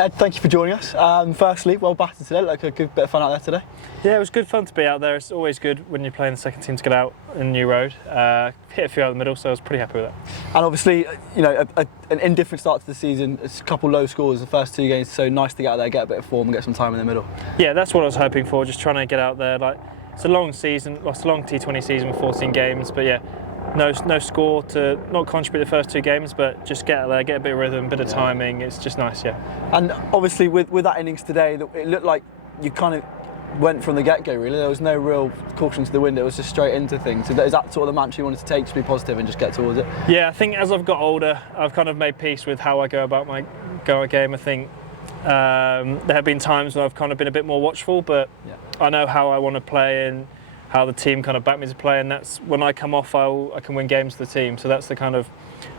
Ed, thank you for joining us. Firstly, well battered today, like a good bit of fun out there today. Yeah, it was good fun to be out there. It's always good when you're playing the second team to get out in a new road. Hit a few out in the middle, so I was pretty happy with that. And obviously, you know, an indifferent start to the season, it's a couple low scores the first two games, so nice to get out there, get a bit of form and get some time in the middle. Yeah, that's what I was hoping for, just trying to get out there. Like, it's a long season, lost a long T20 season with 14 games, but yeah, no score to not contribute the first two games, but just get out there, get a bit of rhythm, a bit of timing. It's just nice, yeah. And obviously with that innings today, it looked like you kind of went from the get-go really. There was no real caution to the wind, it was just straight into things. Is that sort of the mantra you wanted to take, to be positive and just get towards it? Yeah, I think as I've got older, I've kind of made peace with how I go about my game. I think there have been times when I've kind of been a bit more watchful, but I know how I want to play and how the team kind of back me to play, and that's when I come off, I can win games for the team. So that's the kind of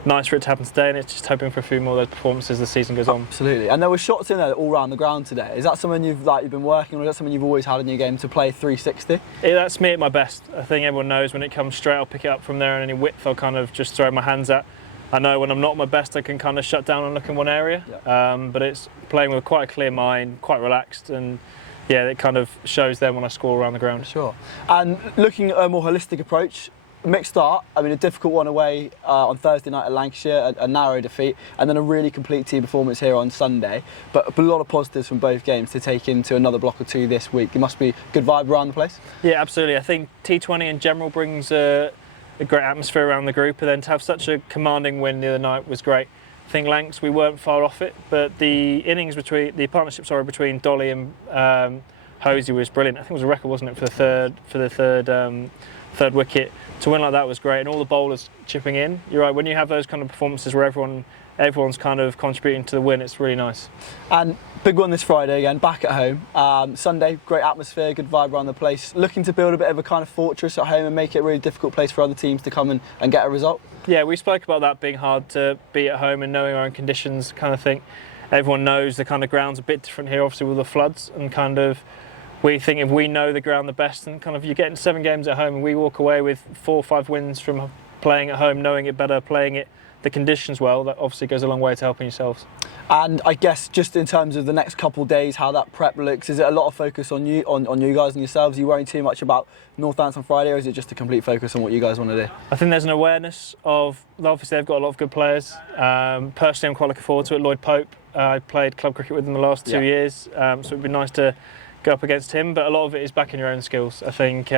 nice for it to happen today, and it's just hoping for a few more of those performances as the season goes on. Absolutely. And there were shots in there all around the ground today. Is that something you've been working on, or is that something you've always had in your game, to play 360? That's me at my best. I think everyone knows when it comes straight, I'll pick it up from there, and any width I'll kind of just throw my hands at. I know when I'm not at my best, I can kind of shut down and look in one area, but it's playing with quite a clear mind, quite relaxed, and yeah, it kind of shows then when I score around the ground. Sure. And looking at a more holistic approach, mixed start, I mean a difficult one away on Thursday night at Lancashire, a narrow defeat, and then a really complete team performance here on Sunday, but a lot of positives from both games to take into another block or two this week. It must be a good vibe around the place? Yeah, absolutely. I think T20 in general brings a great atmosphere around the group, and then to have such a commanding win the other night was great. I think Lancs, we weren't far off it, but the partnership between Dolly and Hosey was brilliant. I think it was a record, wasn't it, for the third wicket. To win like that was great, and all the bowlers chipping in. You're right, when you have those kind of performances where everyone's kind of contributing to the win, it's really nice. And big one this Friday again, back at home. Sunday, great atmosphere, good vibe around the place. Looking to build a bit of a kind of fortress at home and make it a really difficult place for other teams to come and get a result? Yeah, we spoke about that being hard to beat at home and knowing our own conditions kind of thing. Everyone knows the kind of ground's a bit different here, obviously with the floods, and kind of we think if we know the ground the best, and kind of you're getting 7 games at home and we walk away with 4 or 5 wins from playing at home, knowing it better, playing it, the conditions well, that obviously goes a long way to helping yourselves. And I guess just in terms of the next couple of days, how that prep looks, is it a lot of focus on you guys and yourselves? Are you worrying too much about Northants on Friday, or is it just a complete focus on what you guys want to do? I think there's an awareness of, obviously they've got a lot of good players. Personally, I'm quite looking forward to it. Lloyd Pope, I played club cricket with him the last 2 years, so it'd be nice to go up against him, but a lot of it is backing your own skills. I think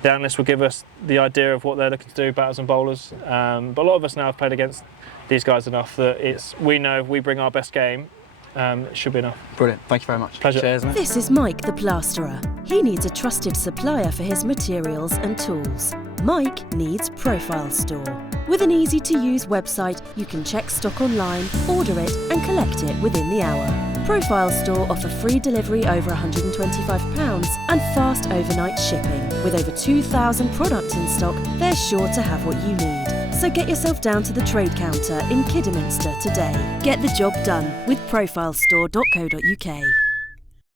the analysts will give us the idea of what they're looking to do, batters and bowlers, but a lot of us now have played against these guys enough that we know if we bring our best game, it should be enough. Brilliant, thank you very much. Pleasure. Cheers, mate. This is Mike the Plasterer. He needs a trusted supplier for his materials and tools. Mike needs Profile Store. With an easy-to-use website, you can check stock online, order it and collect it within the hour. Profile Store offer free delivery over £125 and fast overnight shipping. With over 2,000 products in stock, they're sure to have what you need. So get yourself down to the trade counter in Kidderminster today. Get the job done with profilestore.co.uk.